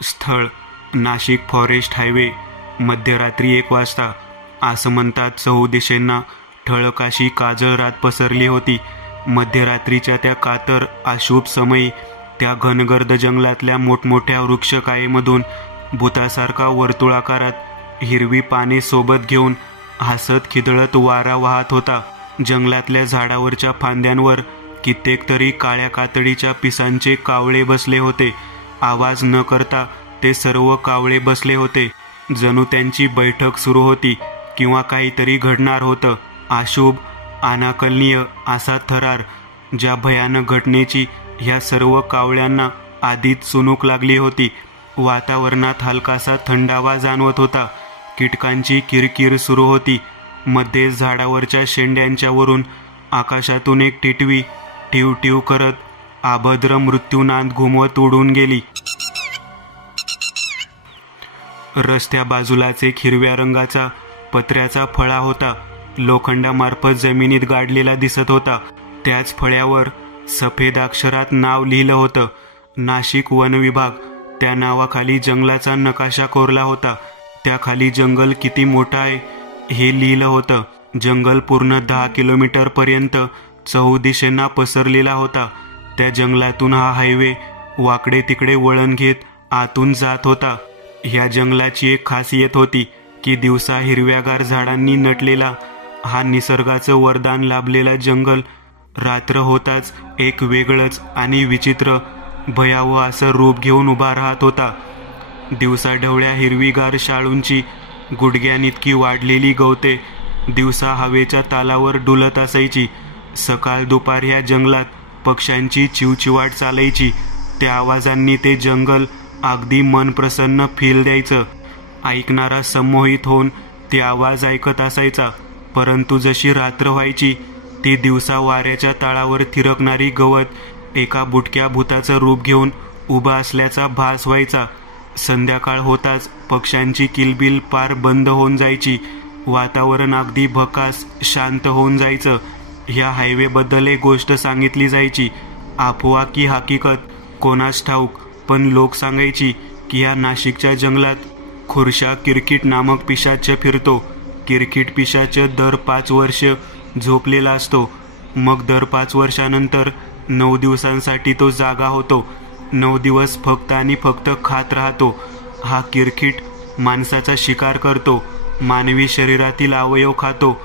स्थळ Nashik forest highway. मध्यरात्री 1 वाजता. असं म्हणतात चहूदिशेंना ठळक अशी काजळ रात पसरली होती. मध्यरात्रीच्या त्या कातर अशुभ समयी त्या घनगर्द जंगलातल्या मोठमोठ्या वृक्षकायेमधून भूतासारखा वर्तुळाकारात हिरवी पाने सोबत घेऊन हसत खिदळत वारा वाहत होता. जंगलातल्या झाडावरच्या फांद्यांवर कित्येक तरी काळ्या कातडीच्या पिसांचे कावळे बसले होते. आवाज न करता ते सर्व कावळे बसले होते. जणू त्यांची बैठक सुरू होती किंवा काहीतरी घडणार होतं. अशुभ, अनाकलनीय असा थरार ज्या भयानक घटनेची ह्या सर्व कावळ्यांना आधीच चुणूक लागली होती. वातावरणात हलकासा थंडावा जाणवत होता. कीटकांची किरकिर सुरू होती. मध्ये झाडावरच्या शेंड्यांच्या वरून आकाशातून एक टिटवी टिव टिव करत अभद्र मृत्यूनाद घुमवत उडून गेली. रस्त्या बाजूलाच एक हिरव्या रंगाचा पत्र्याचा फळा होता. लोखंडामार्फत जमिनीत गाडलेला दिसत होता. त्याच फळ्यावर सफेद अक्षरात नाव लिहिलं होतं, नाशिक वन विभाग. त्या नावाखाली जंगलाचा नकाशा कोरला होता. त्याखाली जंगल किती मोठं आहे हे लिहिलं होतं. जंगल पूर्ण 10 किलोमीटर पर्यंत चहूदिशेंना पसरलेला होता. त्या जंगलातून हा हायवे वाकडे तिकडे वळण घेत आतून जात होता. ह्या जंगलाची एक खासियत होती की दिवसा हिरव्यागार झाडांनी नटलेला हा निसर्गाचं वरदान लाभलेला जंगल रात्र होताच एक वेगळंच आणि विचित्र भयावह असं रूप घेऊन उभा राहत होता. दिवसा ढवळ्या हिरवीगार शाळूंची गुडघ्यानितकी वाढलेली गवते दिवसा हवेच्या तालावर डुलत असायची. सकाळ दुपार ह्या जंगलात पक्ष्यांची चिवचिवाट चालायची. त्या आवाजांनी ते जंगल अगदी मन प्रसन्न फील द्यायचं. ऐकणारा संमोहित होऊन ते आवाज ऐकत असायचा. परंतु जशी रात्र व्हायची ती दिवसा वाऱ्याच्या ताळावर थिरकणारी गवत एका बुटक्या भूताचं रूप घेऊन उभा असल्याचा भास व्हायचा. संध्याकाळ होताच पक्ष्यांची किलबिल पार बंद होऊन जायची. वातावरण अगदी भकास शांत होऊन जायचं. ह्या हायवेबद्दल एक गोष्ट सांगितली जायची. अफवा की हकीकत कोणास ठाऊक, पण लोक सांगायची की या नाशिकच्या जंगलात खुर्शा किरकिट नामक पिशाच फिरतो. किरकिट पिशाच दर 5 वर्ष झोपलेला असतो. मग दर 5 वर्षानंतर 9 दिवसांसाठी तो जागा होतो. 9 दिवस फक्त आणि फक्त खात राहतो. हा किरकिट माणसाचा शिकार करतो. मानवी शरीरातील अवयव खातो.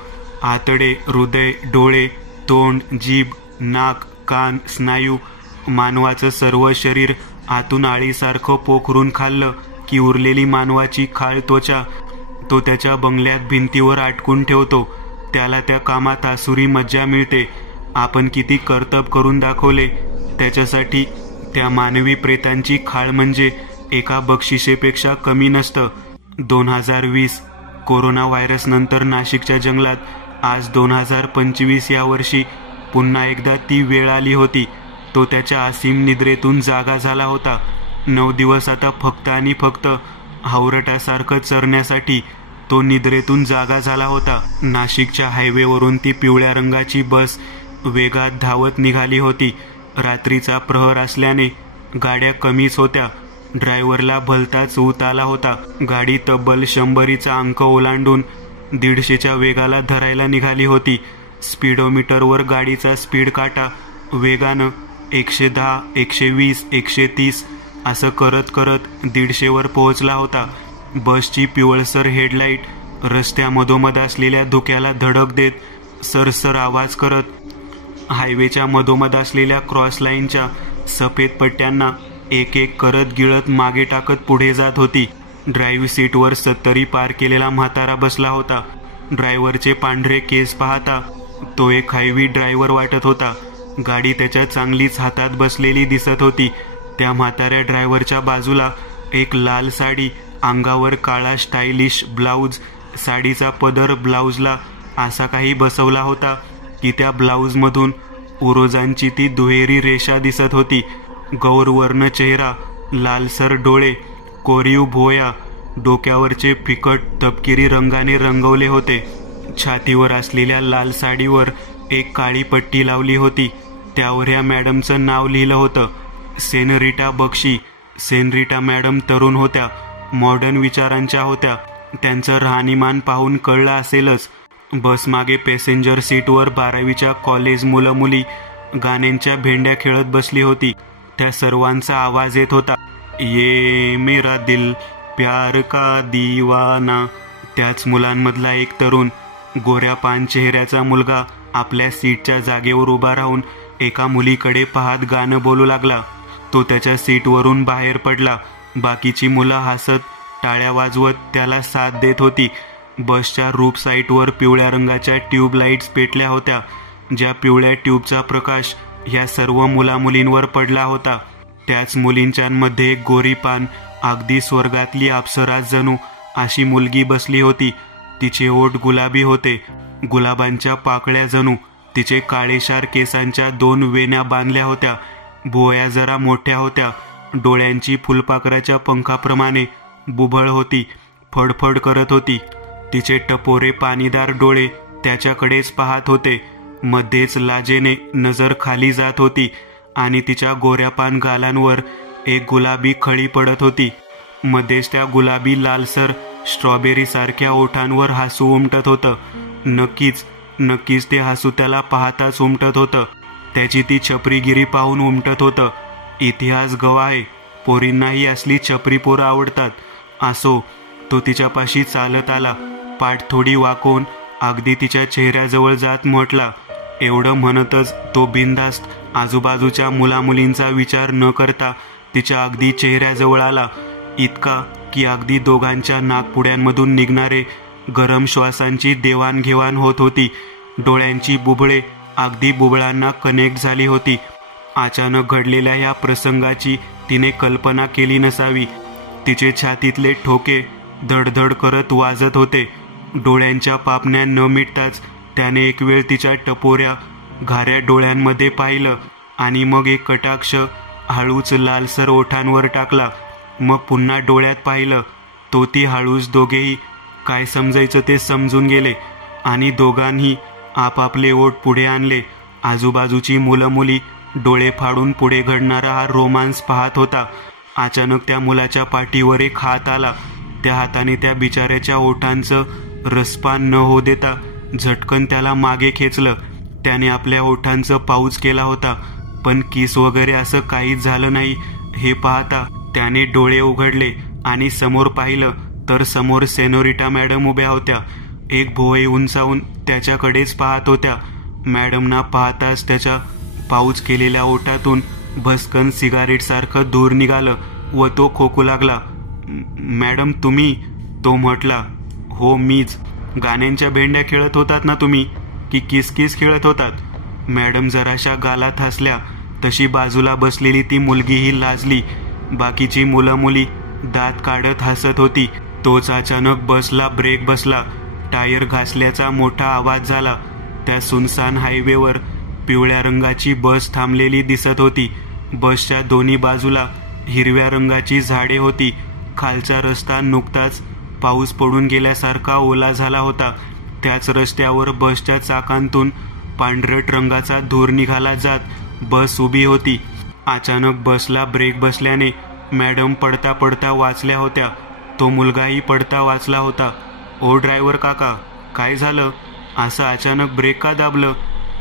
आतडे, हृदय, डोळे, तोंड, जीभ, नाक, कान, स्नायू, मानवाचं सर्व शरीर आतून आळीसारखं पोखरून खाल्लं की उरलेली मानवाची खाळ त्वचा तो त्याच्या बंगल्यात भिंतीवर अटकून ठेवतो. त्याला त्या कामात आसुरी मज्जा मिळते. आपण किती कर्तब करून दाखवले त्याच्यासाठी त्या मानवी प्रेतांची खाळ म्हणजे एका बक्षिसेपेक्षा कमी नसतं. 2020 कोरोना व्हायरस नंतर नाशिकच्या जंगलात आज 2025 या वर्षी पुन्हा एकदा ती वेळ आली होती. तो त्याच्या असीम निद्रेतून जागा झाला होता. 9 दिवस आता फक्त आणि फक्त हावरटासारखं चरण्यासाठी तो निद्रेतून जागा झाला होता. नाशिकच्या हायवेवरून ती पिवळ्या रंगाची बस वेगात धावत निघाली होती. रात्रीचा प्रहर असल्याने गाड्या कमीच होत्या. ड्रायव्हरला भलताच ऊत आला होता. गाडी तब्बल 100चा अंक ओलांडून 150च्या वेगाला धरायला निघाली होती. स्पीडोमीटरवर गाडीचा स्पीड काटा वेगानं 110, 120, 130 असं करत करत 150वर पोहोचला होता. बसची पिवळसर हेडलाईट रस्त्यामधोमध असलेल्या धुक्याला धडक देत सरसर आवाज करत हायवेच्या मधोमध असलेल्या क्रॉस लाईनच्या सफेद पट्ट्यांना एक एक करत गिळत मागे टाकत पुढे जात होती. ड्राईव्ह सीटवर 70 पार केलेला म्हातारा बसला होता. ड्रायव्हरचे पांढरे केस पाहता तो एक हायवी ड्रायव्हर वाटत होता. गाडी त्याच्या चांगलीच हातात बसलेली दिसत होती. त्या म्हाताऱ्या ड्रायव्हरच्या बाजूला एक लाल साडी, अंगावर काळा स्टायलिश ब्लाऊज, साडीचा पदर ब्लाऊजला असा काही बसवला होता की त्या ब्लाऊजमधून उरोजांची ती दुहेरी रेषा दिसत होती. गौरवर्ण चेहरा, लालसर डोळे, कोरीव भोया, डोक्यावरचे फिकट तपकिरी रंगाने रंगवले होते. छातीवर असलेल्या लाल साडीवर एक काळी पट्टी लावली होती. त्यावर या मॅडमचं नाव लिहिलं होतं, सेनरिटा बक्षी. सेनरिटा मॅडम तरुण होत्या, मॉडर्न विचारांच्या होत्या. त्यांचं राहणीमान पाहून कळलं असेलच. बसमागे पॅसेंजर सीटवर 12वीच्या कॉलेज मुलं मुली गाण्यांच्या भेंड्या खेळत बसली होती. त्या सर्वांचा आवाज येत होता, ये मेरा दिल प्यार का दीवाना. त्याच मुलांमधला एक तरुण, गोऱ्या पान चेहऱ्याचा मुलगा आपल्या सीटच्या जागेवर उभा राहून एका मुलीकडे पाहत गाणं बोलू लागला. तो त्याच्या सीटवरून बाहेर पडला. बाकीची मुलं हसत टाळ्या वाजवत त्याला साथ देत होती. बसच्या रूफ साईटवर पिवळ्या रंगाच्या ट्यूबलाईट्स पेटल्या होत्या. ज्या पिवळ्या ट्यूबचा प्रकाश ह्या सर्व मुलामुलींवर पडला होता. त्याच मुलींच्यामध्ये एक गोरी पान, अगदी स्वर्गातली अप्सरा जणू अशी मुलगी बसली होती. तिचे ओठ गुलाबी होते, गुलाबांच्या पाकळ्या जणू. तिचे काळेशार केसांच्या 2 वेण्या बांधल्या होत्या. भुवया जरा मोठ्या होत्या. डोळ्यांची फुलपाखराच्या पंखाप्रमाणे बुबळ होती, फडफड करत होती. तिचे टपोरे पाणीदार डोळे त्याच्याकडेच पाहत होते. मध्येच लाजेने नजर खाली जात होती आणि तिच्या गोऱ्या पान गालांवर एक गुलाबी खळी पडत होती. मध्येच त्या गुलाबी लालसर स्ट्रॉबेरी सारख्या ओठांवर हसू उमटत होतं. नक्कीच ते हसू त्याला पाहताच उमटत होतं. त्याची ती छपरीगिरी पाहून उमटत होतं. इतिहास गवाह आहे, पोरींनाही असली छपरी पोरं आवडतात. असो, तो तिच्यापाशी चालत आला. पाठ थोडी वाकवून अगदी तिच्या चेहऱ्याजवळ जात म्हटला. एवढं म्हणतच तो बिनधास्त आजूबाजूच्या मुलामुलींचा विचार न करता तिच्या अगदी चेहऱ्याजवळ आला. इतका की अगदी दोघांच्या नाकपुड्यांमधून निघणारे गरम श्वासांची देवाणघेवाण होत होती. डोळ्यांची बुबळे अगदी बुबळांना कनेक्ट झाली होती. अचानक घडलेल्या या प्रसंगाची तिने कल्पना केली नसावी. तिचे छातीतले ठोके धडधड करत वाजत होते. डोळ्यांच्या पापण्या न मिटताच त्याने एक वेळ तिच्या टपोऱ्या घाऱ्या डोळ्यांमध्ये पाहिलं आणि मग एक कटाक्ष हळूच लालसर ओठांवर टाकला. मग पुन्हा डोळ्यात पाहिलं. तो ती हळूच दोघेही काय समजायचं ते समजून गेले आणि दोघांनी आपापले ओठ पुढे आणले. आजूबाजूची मुलं मुली डोळे फाडून पुढे घडणारा हा रोमांस पाहत होता. अचानक त्या मुलाच्या पाठीवर एक हात आला. त्या हाताने त्या बिचाऱ्याच्या ओठांचं रसपान न होऊ देता झटकन त्याला मागे खेचलं. त्याने आपल्या ओठांचं पाऊच केला होता, पण किस वगैरे असं काहीच झालं नाही. हे पाहता त्याने डोळे उघडले आणि समोर पाहिलं तर समोर सेनोरिटा मॅडम उभ्या होत्या. एक भुवई उंचावून त्याच्याकडेच पाहत होत्या. मॅडमना पाहताच त्याच्या पाऊच केलेल्या ओठातून भस्कन सिगारेटसारखं धूर निघालं व तो खोकू लागला. मॅडम तुम्ही? तो म्हटला. हो मीच. गाण्यांच्या भेंड्या खेळत होतात ना तुम्ही, की किस खेळत होतात? मॅडम जराशा गालात हसल्या. तशी बाजूला बसलेली ती मुलगीही लाजली. बाकीची मुलं मुली दात काढत हसत होती. तोच अचानक बसला ब्रेक बसला. टायर घासल्याचा मोठा आवाज झाला. त्या सुनसान हायवेवर पिवळ्या रंगाची बस थांबलेली दिसत होती. बसच्या दोन्ही बाजूला हिरव्या रंगाची झाडे होती. खालचा रस्ता नुकताच पाऊस पडून गेल्यासारखा ओला झाला होता. त्याच रस्त्यावर बसच्या चाकांतून पांढरट रंगाचा धूर निघाला जात बस उभी होती. अचानक बसला ब्रेक बसल्याने मॅडम पडता पडता वाचल्या होत्या. तो मुलगाही पडता वाचला होता. ओ ड्रायव्हर काका, काय झालं? असं अचानक ब्रेक का दाबलं?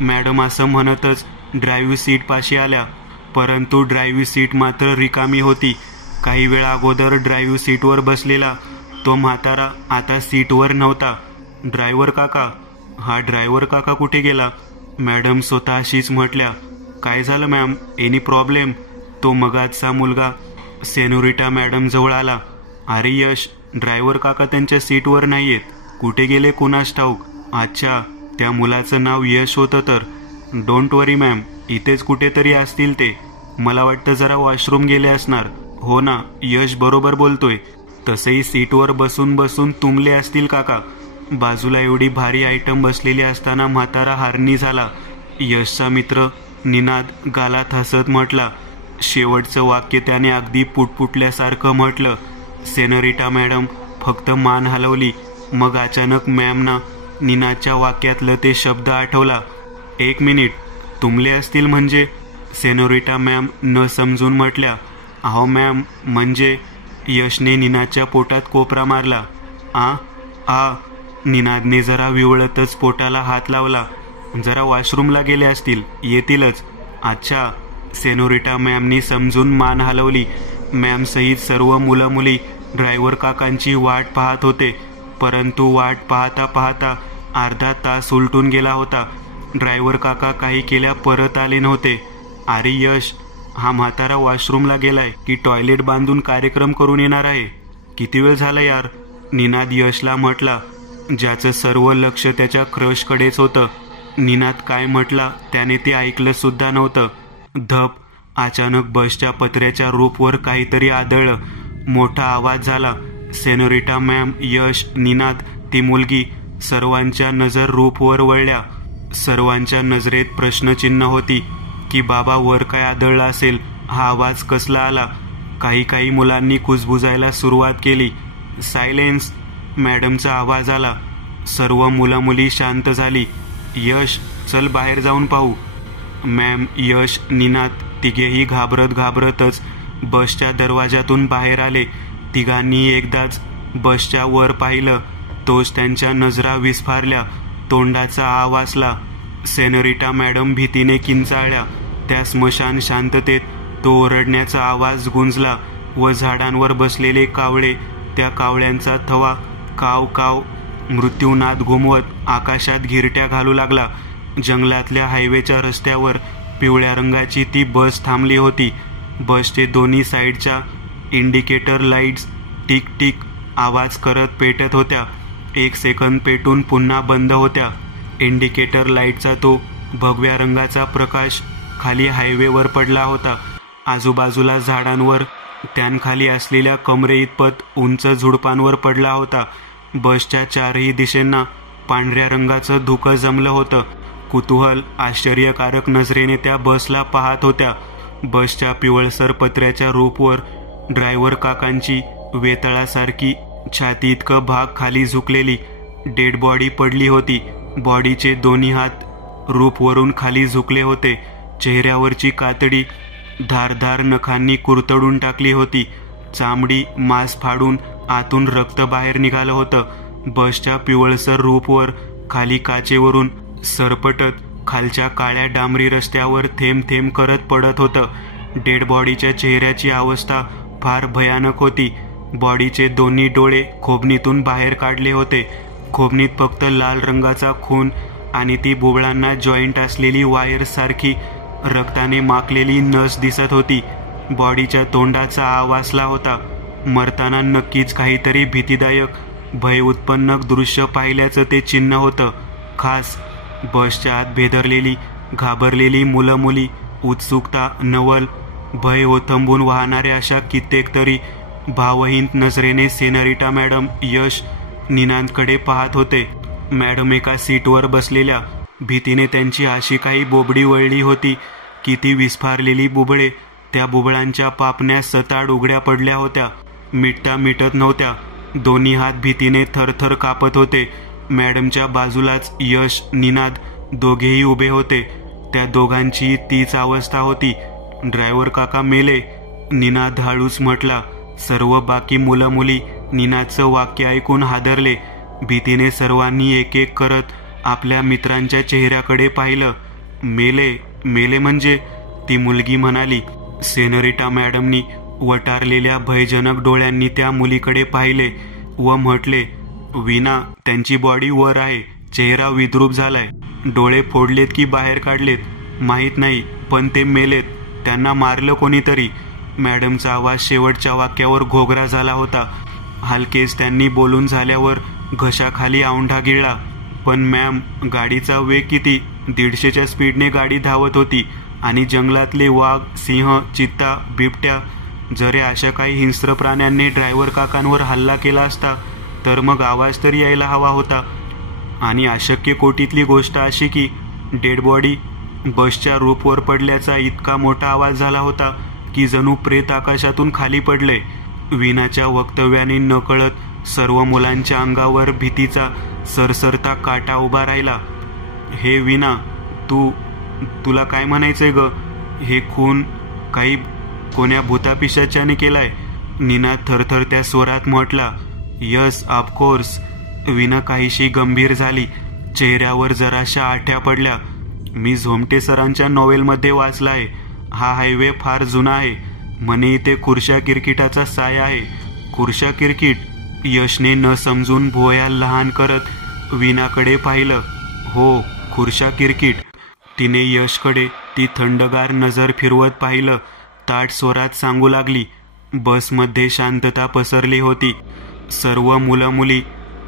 मॅडम असं म्हणतच ड्रायव्हिंग सीट पाशी आल्या. परंतु ड्रायव्हिंग सीट मात्र रिकामी होती. काही वेळा अगोदर ड्रायव्हिंग सीटवर बसलेला तो म्हातारा आता सीटवर नव्हता. ड्रायव्हर काका? हा ड्रायव्हर काका कुठे गेला? मॅडम स्वतःशीच म्हटल्या. काय झालं मॅम? Any problem? तो मगाचा मुलगा सेनोरिटा मॅडम जवळ आला. अरे यश, ड्रायव्हर काका त्यांच्या सीटवर नाहीयेत. कुठे गेले कुणास ठाऊक. अच्छा, त्या मुलाचं नाव यश होतं तर. डोंट वरी मॅम, इथेच कुठेतरी असतील ते. मला वाटतं जरा वॉशरूम गेले असणार. हो ना, यश बरोबर बोलतोय. तसंही सीटवर बसून बसून तुंबले असतील काका. बाजूला एवढी भारी आयटम बसलेली असताना म्हातारा हारणी झाला. यशचा मित्र निनाद गालात हसत म्हटला. शेवटचं वाक्य त्याने अगदी पुटपुटल्यासारखं म्हटलं. सेनोरिटा मॅडम फक्त मान हलवली. मग अचानक मॅमना निनादच्या वाक्यातलं ते शब्द आठवला. 1 मिनिट, तुंबले असतील म्हणजे? सेनोरिटा मॅम न समजून म्हटल्या. अहो मॅम, म्हणजे यशने निनादच्या पोटात कोपरा मारला. आ निनादने जरा विवळतच पोटाला हात लावला. जरा वॉशरूमला गेले असतील, येतीलच. अच्छा. सेनोरिटा मॅमनी समजून मान हलवली. मॅम सहित सर्व मुलं मुली ड्रायव्हर काकांची वाट पाहत होते. परंतु वाट पाहता पाहता अर्धा तास उलटून गेला होता. ड्रायव्हर काका काही केल्या परत आले नव्हते. अरे यश, हा म्हातारा वॉशरूमला गेलाय की टॉयलेट बांधून कार्यक्रम करून येणार आहे? किती वेळ झाला यार? निनाद यशला म्हटला, ज्याचं सर्व लक्ष त्याच्या क्रशकडेच होतं. निनाद काय म्हटला त्याने ते ऐकलं सुद्धा नव्हतं. धप. अचानक बसच्या पत्र्याच्या रूफवर काहीतरी आदळलं. मोठा आवाज झाला. सेनोरिटा मॅम, यश, निनाद, ती मुलगी, सर्वांच्या नजर रूफवर वळल्या. सर्वांच्या नजरेत प्रश्नचिन्ह होती की बाबा वर काय आदळलं असेल? हा आवाज कसला आला? काही मुलांनी कुजबुजायला सुरुवात केली. सायलेन्स. मॅडमचा आवाज आला. सर्व मुलं मुली शांत झाली. यश, चल बाहेर जाऊन पाहू. मॅम, यश, निनाद तिघेही घाबरतच बसच्या दरवाजातून बाहेर आले. तिघांनी एकदाच बसच्या वर पाहिलं. तोच त्यांच्या नजरा विस्फारल्या. तोंडाचा आवाजला. सेनोरिटा मॅडम भीतीने किंचाळल्या. त्या स्मशान शांततेत तो ओरडण्याचा आवाज गुंजला व झाडांवर बसलेले कावळे, त्या कावळ्यांचा थवा काव काव मृत्यूनाद घुमवत आकाशात घिरट्या घालू लागला. जंगलातल्या हायवेच्या रस्त्यावर पिवळ्या रंगाची ती बस थांबली होती. बसचे दोन्ही साईडच्या इंडिकेटर लाईट्स टिक टिक आवाज करत पेटत होत्या. 1 सेकंद पेटून पुन्हा बंद होत्या. इंडिकेटर लाईटचा तो भगव्या रंगाचा प्रकाश खाली हायवेवर पडला होता. आजूबाजूला झाडांवर, त्यांखाली असलेल्या कमरे इतपत उंच झुडपांवर पडला होता. बसच्या चारही दिशेंना पांढऱ्या रंगाचं धुकं जमलं होतं. कुतूहल आश्चर्यकारक नजरेने त्या बसला पाहत होत्या. बसच्या पिवळसर पत्र्याच्या रूफवर ड्रायव्हर काकांची वेतळासारखी छाती इतकं भाग खाली झुकलेली डेड बॉडी पडली होती. बॉडीचे दोन्ही हात रूफवरून खाली झुकले होते. चेहऱ्यावरची कातडी धारधार नखांनी कुरतडून टाकली होती. चामडी, मांस फाडून आतून रक्त बाहेर निघालं होतं. बसच्या पिवळसर रूफवर खाली काचेवरून सरपटत खालच्या काळ्या डांबरी रस्त्यावर थेंब थेंब करत पडत होतं. डेड बॉडीच्या चेहऱ्याची अवस्था फार भयानक होती. बॉडीचे दोन्ही डोळे खोबणीतून बाहेर काढले होते. खोबणीत फक्त लाल रंगाचा खून आणि ती बुबळांना जॉईंट असलेली वायर सारखी रक्ताने माखलेली नस दिसत होती. बॉडीच्या तोंडाचा आवाजला होता. मरताना नक्कीच काहीतरी भीतीदायक, भय उत्पन्न दृश्य पाहिल्याचं ते चिन्ह होतं. खास बसच्या आत भेदरलेली, घाबरलेली मुलं मुली, उत्सुकता, नवल, भय ओथंबून वाहणाऱ्या अशा कित्येक तरी भावहीन नजरेने सेनोरिटा मॅडम, यश, निनादकडे पाहत होते. मॅडम एका सीटवर बसलेल्या. भीतीने त्यांची अशी काही बोबडी वळली होती की ती विस्फारलेली बुबळे, त्या बुबळांच्या पापण्या सताड उघड्या पडल्या होत्या. मिटता मिटत नव्हत्या. दोन्ही हात भीतीने थरथर कापत होते. मॅडमच्या बाजूलाच यश, निनाद दोघेही उभे होते. त्या दोघांची तीच अवस्था होती. ड्रायव्हर काका मेले, निनाद हळूच म्हटला. सर्व बाकी मुलं मुली निनादचं वाक्य ऐकून हादरले. भीतीने सर्वांनी एक एक करत आपल्या मित्रांच्या चेहऱ्याकडे पाहिलं. मेले म्हणजे? ती मुलगी म्हणाली. सेनोरिटा मॅडमनी वटारलेल्या भयजनक डोळ्यांनी त्या मुलीकडे पाहिले व म्हटले, विना, त्यांची बॉडी वर आहे, चेहरा विद्रूप झालाय, डोळे फोडलेत की बाहेर काढलेत माहीत नाही, पण ते मेलेत. त्यांना मारलं कोणीतरी. मॅडमचा आवाज शेवटच्या वाक्यावर घोगरा झाला होता. हलकेच त्यांनी बोलून झाल्यावर घशाखाली औंढा गिळला. पण मॅम, गाडीचा वेग किती? 150च्या स्पीडने गाडी धावत होती आणि जंगलातले वाघ, सिंह, चित्ता, बिबट्या, जर अशा काही हिंस्र प्राण्यांनी ड्रायव्हर काकांवर हल्ला केला असता तर मग आवाज तरी यायला हवा होता. आणि अशक्य कोटीतली गोष्ट अशी की डेड बॉडी बसच्या रूफवर पडल्याचा इतका मोठा आवाज झाला होता की जणू प्रेत आकाशातून खाली पडले. विनाच्या वक्तव्याने नकळत सर्व मुलांच्या अंगावर भीतीचा सरसरता काटा उभा राहिला. हे विना, तुला काय म्हणायचंय ग? हे खून काही कोण्या भूतापिशाच्याने केलाय? निनाद थरथरत्या स्वरात म्हटला. Yes of course. वीणा काहीशी गंभीर झाली. चेहऱ्यावर जराशा आठ्या पडल्या. मी झोमटे सरांच्या नॉवेलमध्ये वाचलाय. हा हायवे फार जुना आहे. म्हणे इथे खुर्शा किरकिटाचा साया आहे. खुर्शा किरकिट? यशने न समजून भुवया लहान करत वीणाकडे पाहिलं. हो, खुर्शा किरकिट. तिने यशकडे ती थंडगार नजर फिरवत पाहिलं. ताठ स्वरात सांगू लागली. बसमध्ये शांतता पसरली होती. सर्व मुलं मुली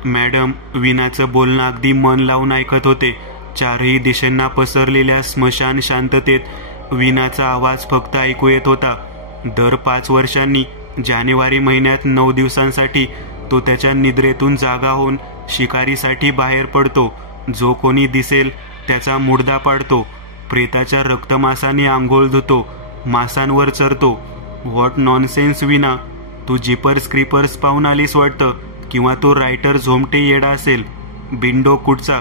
मॅडम वीणाचं बोलणं अगदी मन लावून ऐकत होते. चारही दिशांना पसरलेल्या स्मशान शांततेत वीणाचा आवाज फक्त ऐकू येत होता. दर 5 वर्षांनी जानेवारी महिन्यात 9 दिवसांसाठी तो त्याच्या निद्रेतून जागा होऊन शिकारीसाठी बाहेर पडतो. जो कोणी दिसेल त्याचा मुर्दा पाडतो. प्रेताच्या रक्तमासाने आंघोळ धुतो. मासांवर चरतो. What nonsense Veena. तू जिपर्स क्रीपर्स पाहून आलीस वाटतं. किंवा तो रायटर झोमटे येडा असेल. बिंडो कुठचा.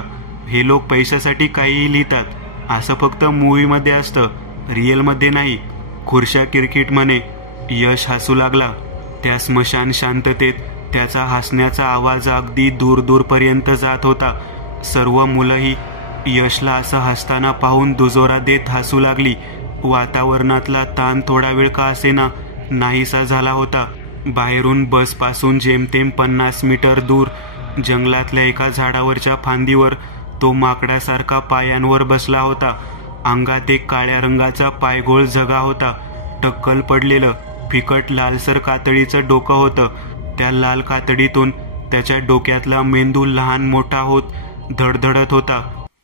हे लोक पैशासाठी काहीही लिहितात. असं फक्त मूवीमध्ये असतं, रिअलमध्ये नाही. खुर्शा किरकिट म्हणे. यश हसू लागला. त्या स्मशान शांततेत त्याचा हसण्याचा आवाज अगदी दूर दूरपर्यंत जात होता. सर्व मुलंही यशला असं हसताना पाहून दुजोरा देत हसू लागली. वातावरणातला ताण थोडा वेळ का असेना नाहीसा झाला होता. बाहेरून बसपासून जेमतेम 50 मीटर दूर जंगलातल्या एका झाडावरच्या फांदीवर तो माकडासारखा पायांवर बसला होता. अंगात एक काळ्या रंगाचा पायघोळ जगा होता. टक्कल पडलेलं फिकट लालसर कातडीचं डोकं होतं. त्या लाल कातडीतून त्याच्या डोक्यातला मेंदू लहान मोठा होत धडधडत होता.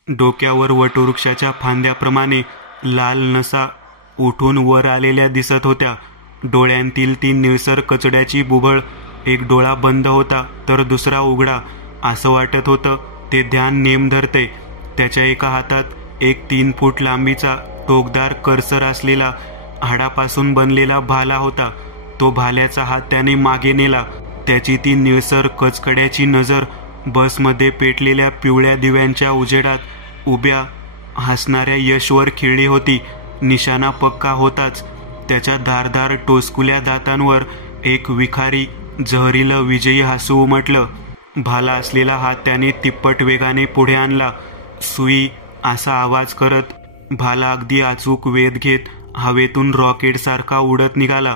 डोक्यावर वटवृक्षाच्या फांद्याप्रमाणे लाल नसा उठून वर आलेल्या दिसत होत्या. डोळ्यांतील ती निळसर कचड्याची बुबळ. एक डोळा बंद होता तर दुसरा उघडा. असं वाटत होतं ते ध्यान नेम धरते. त्याच्या एका हातात एक 3 फूट लांबीचा टोकदार करसर असलेला हाडापासून बनलेला भाला होता. तो भाल्याचा हात त्याने मागे नेला. त्याची ती निळसर कचकड्याची नजर बसमध्ये पेटलेल्या पिवळ्या दिव्यांच्या उजेडात उभ्या हसणाऱ्या यशवर खिळली होती. निशाणा पक्का होताच त्याच्या धारदार टोचकुल्या दातांवर एक विखारी जहरीलं विजयी हसू उमटलं. भाला असलेला हात त्याने तिप्पट वेगाने पुढे आणला. सुई असा आवाज करत भाला अगदी अचूक वेध घेत हवेतून रॉकेटसारखा उडत निघाला.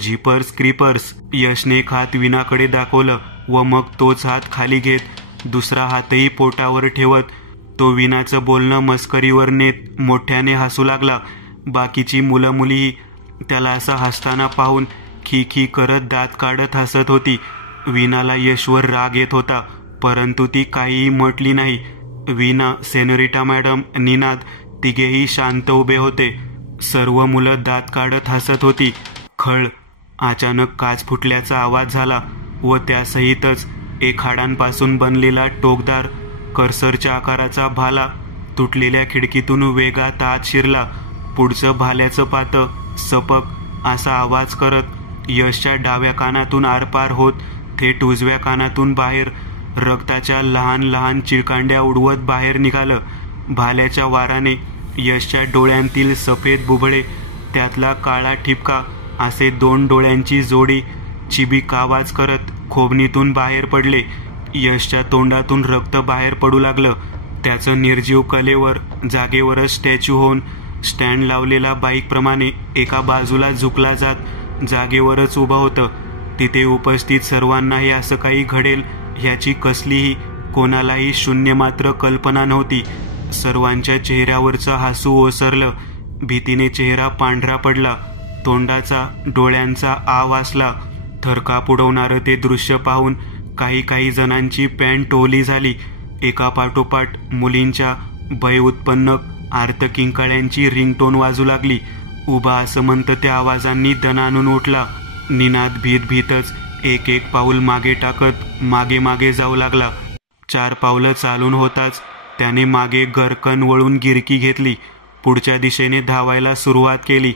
Zippers creepers. यशने एक हात वीणाकडे दाखवलं व मग तोच हात खाली घेत दुसरा हातही पोटावर ठेवत तो वीणाचं बोलणं मस्करीवर नेत मोठ्याने हसू लागला. बाकीची मुलं मुलीही त्याला असं हसताना पाहून खी खी करत दात काढत हसत होती. वीणाला यशवर राग येत होता, परंतु ती काहीही म्हटली नाही. वीणा, सेनोरिटा मॅडम, निनाद तिघेही शांत उभे होते. सर्व मुलं दात काढत हसत होती. खळ. अचानक काच फुटल्याचा आवाज झाला व त्यासहितच एक हाडांपासून बनलेला टोकदार करसरच्या आकाराचा भाला तुटलेल्या खिडकीतून वेगात आत शिरला. पुढचं भाल्याचं पातं सपक असा आवाज करत यशच्या डाव्या कानातून आरपार होत थेट उजव्या कानातून बाहेर रक्ताच्या लहान लहान चिळकांड्या उडवत बाहेर निघालं. भाल्याच्या वाराने यशच्या डोळ्यांतील सफेद बुबळे, त्यातला काळा ठिपका असे 2 डोळ्यांची जोडी चिबीक आवाज करत खोबणीतून बाहेर पडले. यशच्या तोंडातून रक्त बाहेर पडू लागलं. त्याचं निर्जीव कलेवर जागेवरच स्टॅच्यू होऊन स्टँड लावलेला बाईकप्रमाणे एका बाजूला झुकला जात जागेवरच उभं होतं. तिथे उपस्थित सर्वांनाही असं काही घडेल ह्याची कसलीही कोणालाही शून्य मात्र कल्पना नव्हती. सर्वांच्या चेहऱ्यावरचं हसू ओसरलं. भीतीने चेहरा पांढरा पडला. तोंडाचा डोळ्यांचा आव असला. थरकाप उडवणारं ते दृश्य पाहून काही जणांची पॅन्ट ओली झाली. एका पाठोपाठ मुलींच्या भय उत्पन्न आर्तकिंकाळ्यांची रिंगटोन वाजू लागली. उभा असं म्हणतं त्या आवाजांनी दणानून उठला. निनाद भीतच एक पाऊल मागे टाकत मागे जाऊ लागला. 4 पावलं चालून होताच त्याने मागे गरकन वळून गिरकी घेतली. पुढच्या दिशेने धावायला सुरुवात केली.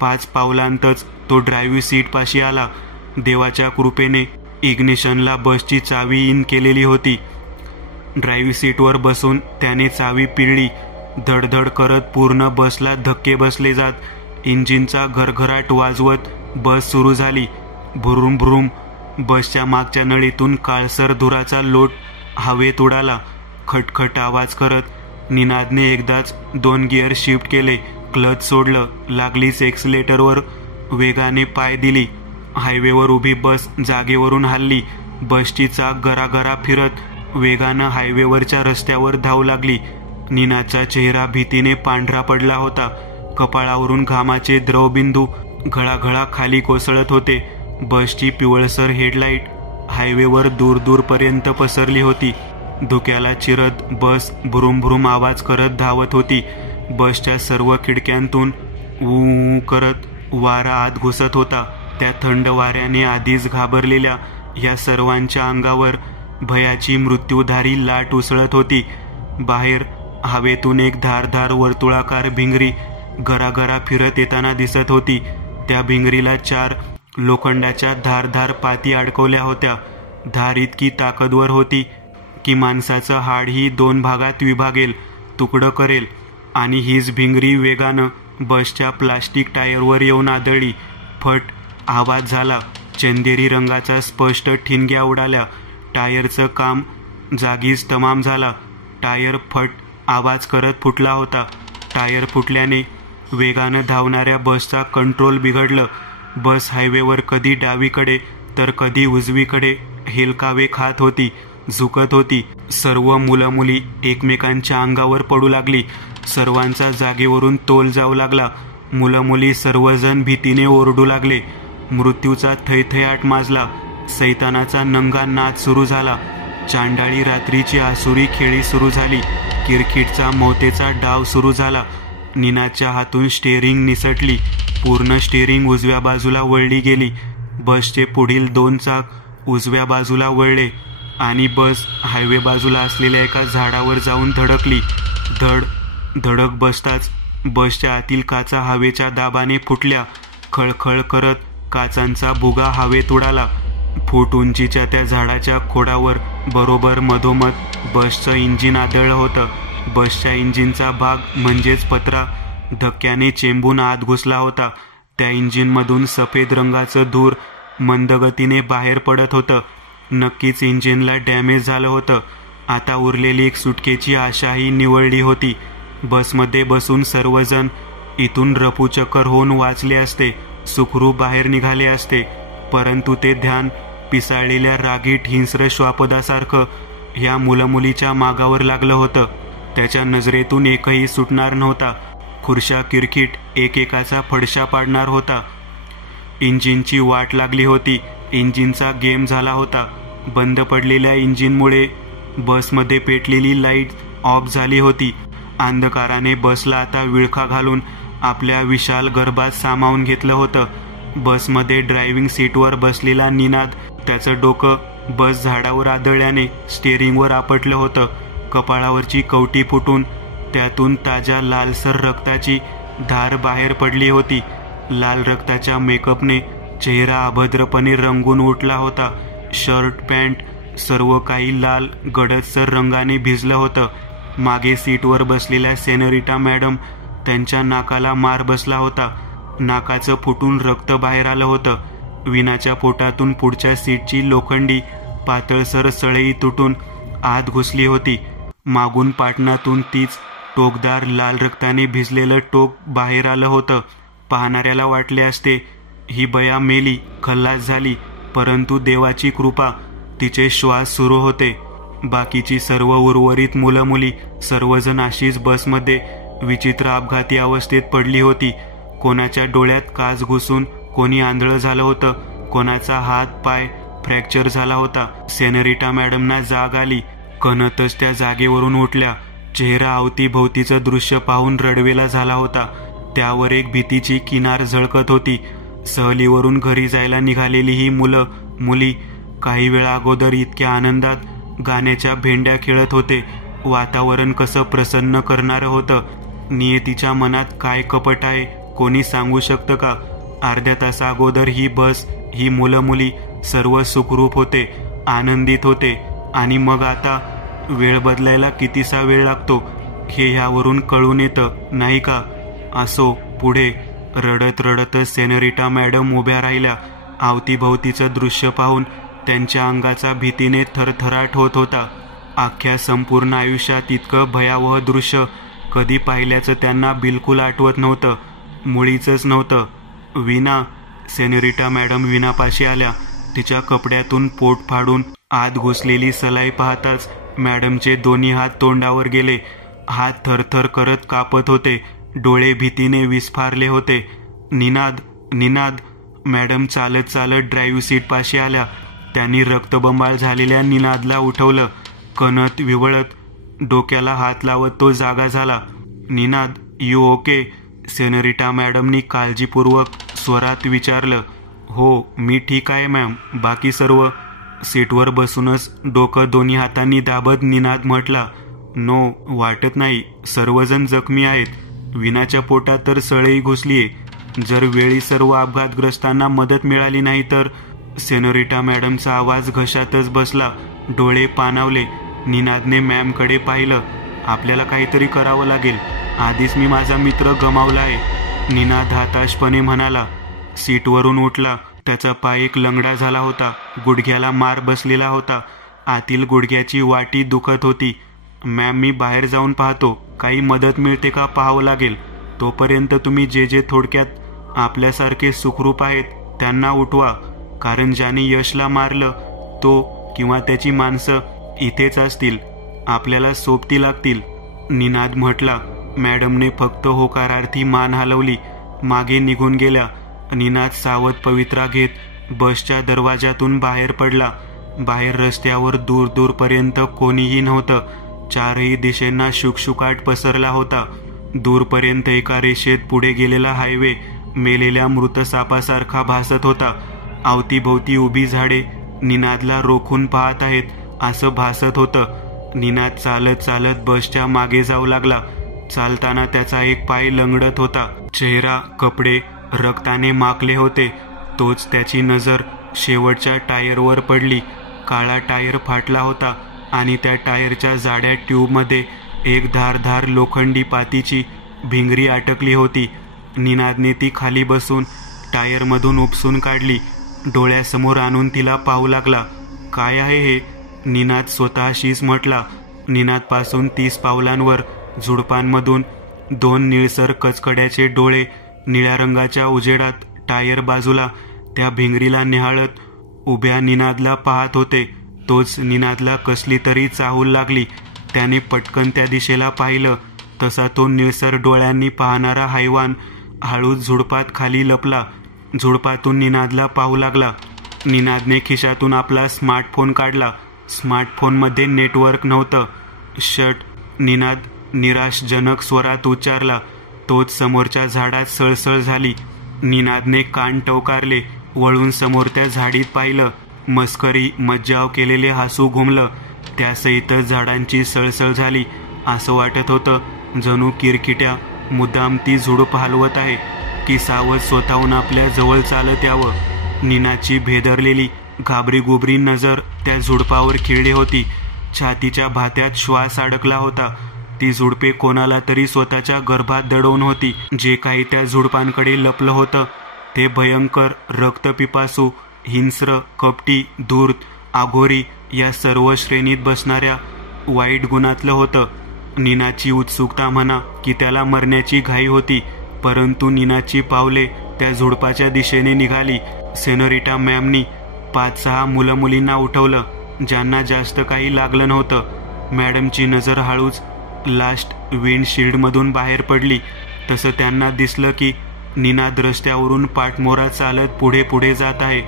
5 पावलांतच तो ड्रायव्हिंग सीटपाशी आला. देवाच्या कृपेने इग्निशनला बसची चावी इन केलेली होती. ड्रायव्हिंग सीटवर बसून त्याने चावी पिळली. धडधड करत पूर्ण बसला धक्के बसले जात इंजिनचा घरघराट वाजवत बस सुरू झाली. भुरुम भुरुम. बसच्या मागच्या नळीतून काळसर धुराचा लोट हवेत उडाला. खटखट आवाज करत निनादने एकदाच 2 गिअर शिफ्ट केले. क्लच सोडलं. लागलीच एक्सलेटरवर वेगाने पाय दिली. हायवेवर उभी बस जागेवरून हलली. बसची चाक गरागरा फिरत वेगानं हायवेवरच्या रस्त्यावर धावू लागली. निनाचा चेहरा भीतीने पांढरा पडला होता. कपाळावरून घामाचे द्रवबिंदू घळाघळा खाली कोसळत होते. बसची पिवळसर हेडलाईट हायवेवर दूर दूरपर्यंत पसरली होती. धुक्याला चिरत बस भुरुम भुरुम आवाज करत धावत होती. बसच्या सर्व खिडक्यांतून ऊ करत वारा आत घुसत होता. त्या थंड वाऱ्याने आधीच घाबरलेल्या या सर्वांच्या अंगावर भयाची मृत्यूधारी लाट उसळत होती. बाहेर हवेतून एक धारधार वर्तुळाकार भिंगरी गरागरा फिरत येताना दिसत होती. त्या भिंगरीला 4 लोखंडाच्या धारधार पाती अडकवल्या होत्या. धार इतकी ताकदवर होती की माणसाचं हाडही 2 भागात विभागेल, तुकडं करेल. आणि हीच भिंगरी वेगानं बसच्या प्लास्टिक टायरवर येऊन आदळली. फट आवाज झाला. चंदेरी रंगाचा स्पष्ट ठिणग्या उडाल्या. टायरचं काम जागीच तमाम झाला. टायर फट आवाज करत फुटला होता. टायर फुटल्याने वेगानं धावणाऱ्या बसचा कंट्रोल बिघडलं. बस हायवेवर कधी डावीकडे तर कधी उजवीकडे हेलकावे खात होती, झुकत होती. सर्व मुलं मुली एकमेकांच्या अंगावर पडू लागली. सर्वांचा जागेवरून तोल जाऊ लागला. मुलं मुली सर्वजण भीतीने ओरडू लागले. मृत्यूचा थैथयाट माजला. सैतानाचा नंगा नाच सुरू झाला. चांडाळी रात्रीची आसुरी खेळी सुरू झाली. किरकिटचा मौतेचा डाव सुरू झाला. निनाच्या हातून स्टेअरिंग निसटली. पूर्ण स्टेअरिंग उजव्या बाजूला वळली गेली. बसचे पुढील 2 चाक उजव्या बाजूला वळले आणि बस हायवे बाजूला असलेल्या एका झाडावर जाऊन धडकली. धड धडक बसताच बसच्या आतील काचा हवेच्या दाबाने फुटल्या. खळखळ करत काचांचा भुगा हवेत उडाला. फूट उंचीच्या त्या झाडाच्या खोडावर बरोबर मधोमध बसचं इंजिन आदळलं होतं. बसच्या इंजिनचा भाग म्हणजेच पत्रा धक्क्याने चेंबून आत घुसला होता. त्या इंजिनमधून सफेद रंगाचं धूर मंदगतीने बाहेर पडत होतं. नक्कीच इंजिनला डॅमेज झालं होतं. आता उरलेली एक सुटकेची आशाही निवळली होती. बसमध्ये बसून सर्वजण इथून रफूचक्कर होऊन वाचले असते, सुखरूप बाहेर निघाले असते. परंतु ते ध्यान पिसाळलेल्या रागीट हिंस्र श्वापदासारखं ह्या मुलमुलीच्या मागावर लागलं होतं. त्याच्या नजरेतून एकही सुटणार नव्हता. खुर्शा किरकिट एकेकाचा फडशा पाडणार होता. इंजिनची वाट लागली होती. इंजिनचा गेम झाला होता. बंद पडलेल्या इंजिनमुळे बसमध्ये पेटलेली लाईट ऑफ झाली होती. अंधकाराने बसला आता विळखा घालून आपल्या विशाल गर्भात सामावून घेतलं होतं. बसमध्ये ड्रायव्हिंग सीटवर बसलेला निनाद, त्याचं डोकं बस झाडावर आदळल्याने स्टेअरिंगवर आपटलं होतं. कपाळावरची कवटी फुटून त्यातून ताज्या लालसर रक्ताची धार बाहेर पडली होती. लाल रक्ताच्या मेकअपने चेहरा अभद्रपणे रंगून उठला होता. शर्ट पॅन्ट सर्व काही लाल गडदसर रंगाने भिजलं होतं. मागे सीटवर बसलेल्या सेनोरिटा मॅडम, त्यांच्या नाकाला मार बसला होता. नाकाचं फुटून रक्त बाहेर आलं होतं. विनाच्या पोटातून पुढच्या सीटची लोखंडी पातळसर सळई तुटून आत घुसली होती. मागून पाटणातून तीच टोकदार लाल रक्ताने भिजलेलं टोक बाहेर आलं होतं. पाहणाऱ्याला वाटले असते ही बया मेली, खल्लास झाली. परंतु देवाची कृपा, तिचे श्वास सुरू होते. बाकीची सर्व उर्वरित मुलं मुली सर्वजण अशीच बसमध्ये विचित्र अपघाती अवस्थेत पडली होती. कोणाच्या डोळ्यात काच घुसून कोणी आंधळं झालं होतं. कोणाचा हात पाय फ्रॅक्चर झाला होता. सेनोरिटा मॅडमना जाग आली. कणतच त्या जागेवरून उठल्या. चेहरा अवतीभोवतीचं दृश्य पाहून रडवेला झाला होता. त्यावर एक भीतीची किनार झळकत होती. सहलीवरून घरी जायला निघालेली ही मुलं मुली काही वेळा अगोदर इतक्या आनंदात गाण्याच्या भेंड्या खेळत होते. वातावरण कसं प्रसन्न करणारं होतं. नियतीच्या मनात काय कपट आहे कोणी सांगू शकतं का? अर्ध्या तासा अगोदर ही बस, ही मुलं मुली सर्व सुखरूप होते, आनंदित होते. आणि मग आता वेळ बदलायला कितीसा वेळ लागतो हे ह्यावरून कळून येतं, नाही का? असो, पुढे रडत रडतच सेनोरिटा मॅडम उभ्या राहिल्या. अवतीभोवतीचं दृश्य पाहून त्यांच्या अंगाचा भीतीने थरथराट होत होता. अख्ख्या संपूर्ण आयुष्यात इतकं भयावह दृश्य कधी पाहिल्याचं त्यांना बिलकुल आठवत नव्हतं, मुळीचंच नव्हतं. विना, सेनोरिटा मॅडम विनापाशी आल्या. तिच्या कपड्यातून पोट फाडून आत घुसलेली सलाई पाहताच मॅडमचे दोन्ही हात तोंडावर गेले. हात थरथर करत कापत होते, डोळे भीतीने विस्फारले होते. निनाद, निनाद. मॅडम चालत चालत ड्राईव्ह सीट पाशी आल्या. त्यांनी रक्तबंबाळ झालेल्या निनादला उठवलं. कणत विवळत डोक्याला हात लावत तो जागा झाला. Ninad, you okay? सेनोरिटा मॅडमनी काळजीपूर्वक स्वरात विचारलं. हो, मी ठीक आहे मॅम. बाकी सर्व? सीटवर बसूनच डोकं दोन्ही हातांनी दाबत निनाद म्हटला. नो, वाटत नाही. सर्वजण जखमी आहेत. विनाच्या पोटात तर सळई घुसलीये. जर वेळी सर्व अपघातग्रस्तांना मदत मिळाली नाही तर. सेनोरिटा मॅडमचा आवाज घशातच बसला. डोळे पाणावले. निनादने मॅमकडे पाहिलं. आपल्याला काहीतरी करावं लागेल. आधीच मी माझा मित्र गमावला आहे, निनाद हताशपणे म्हणाला. सीटवरून उठला. त्याचा पाय एक लंगडा झाला होता. गुडघ्याला मार बसलेला होता. आतील गुडघ्याची वाटी दुखत होती. मॅम, मी बाहेर जाऊन पाहतो. काही मदत मिळते का पाहावं लागेल. तोपर्यंत तुम्ही जे थोडक्यात आपल्यासारखे सुखरूप आहेत त्यांना उठवा, कारण ज्याने यशला मारलं तो किंवा त्याची माणसं इथेच असतील. आपल्याला सोबती लागतील, निनाद म्हटला. मॅडमने फक्त होकारार्थी मान हलवली. मागे निघून गेल्या. निनाद सावध पवित्रा घेत बसच्या दरवाजातून बाहेर पडला. बाहेर रस्त्यावर दूर दूरपर्यंत कोणीही नव्हतं. चारही दिशेंना शुकशुकाट पसरला होता. दूरपर्यंत एका रेषेत पुढे गेलेला हायवे मेलेल्या मृत सापासारखा भासत होता. अवतीभोवती उभी झाडे निनादला रोखून पाहत आहेत असं भासत होतं. निनाद चालत चालत बसच्या मागे जाऊ लागला. चालताना त्याचा एक पाय लंगडत होता. चेहरा, कपडे रक्ताने माखले होते. तोच त्याची नजर शेवटच्या टायरवर पडली. काळा टायर फाटला होता आणि त्या टायरच्या जाड्या ट्यूबमध्ये एक धारधार लोखंडी पातीची भिंगरी अटकली होती. निनादने ती खाली बसून टायरमधून उपसून काढली. डोळ्यासमोर आणून तिला पाहू लागला. काय आहे हे? निनाद स्वतःशीच म्हटला. निनादपासून 30 पावलांवर झुडपांमधून 2 निळसर कचकड्याचे डोळे निळ्या रंगाच्या उजेडात टायर बाजूला त्या भिंगरीला निहाळत उभ्या निनादला पाहत होते. तोच निनादला कसली तरी चाहूल लागली. त्याने पटकन त्या दिशेला पाहिलं. तसा तो निळसर डोळ्यांनी पाहणारा हैवान हळूच झुडपात खाली लपला. झुडपातून निनादला पाहू लागला. निनादने खिशातून आपला स्मार्टफोन काढला. स्मार्टफोनमध्ये नेटवर्क नव्हतं. शट, निनाद निराशजनक स्वरात उच्चारला. तोच समोरच्या झाडात सळसळ झाली. निनादने कान टवकारले. वळून समोर त्या झाडीत पाहिलं. मस्करी, मज्जाव केलेले हसू घुमलं. त्यासहितच झाडांची सळसळ झाली. असं वाटत होतं जणू किरकिट्या मुद्दाम ती झुडूप हलवत आहे की सावध स्वतःहून आपल्या जवळ चालत यावं. निनादची भेदरलेली घाबरीगुबरी नजर त्या झुडपावर खिळली होती. छातीच्या भात्यात श्वास अडकला होता. ती झुडपे कोणाला तरी स्वतःच्या गर्भात दडवून होती. जे काही त्या झुडपांकडे लपलं होतं ते भयंकर, रक्तपिपासू, हिंस्र, कपटी, धूर्त, आघोरी या सर्व श्रेणीत बसणाऱ्या वाईट गुणातलं होतं. निनाची उत्सुकता म्हणा की त्याला मरण्याची घाई होती, परंतु निनाची पावले त्या झुडपाच्या दिशेने निघाली. सेनोरिटा मॅमनी 5-6 मुलं-मुलींना उठवलं, ज्यांना जास्त काही लागलं नव्हतं. मॅडमची नजर हळूच लास्ट विंडशील्डमधून बाहेर पडली. तसं त्यांना दिसलं की निनाद रस्त्यावरून पाठमोरा चालत पुढे पुढे जात आहे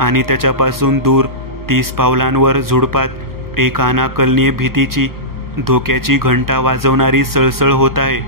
आणि त्याच्यापासून दूर 30 पावलांवर झुडपात एक अनाकलनीय भीतीची, धोक्याची घंटा वाजवणारी सळसळ होत आहे.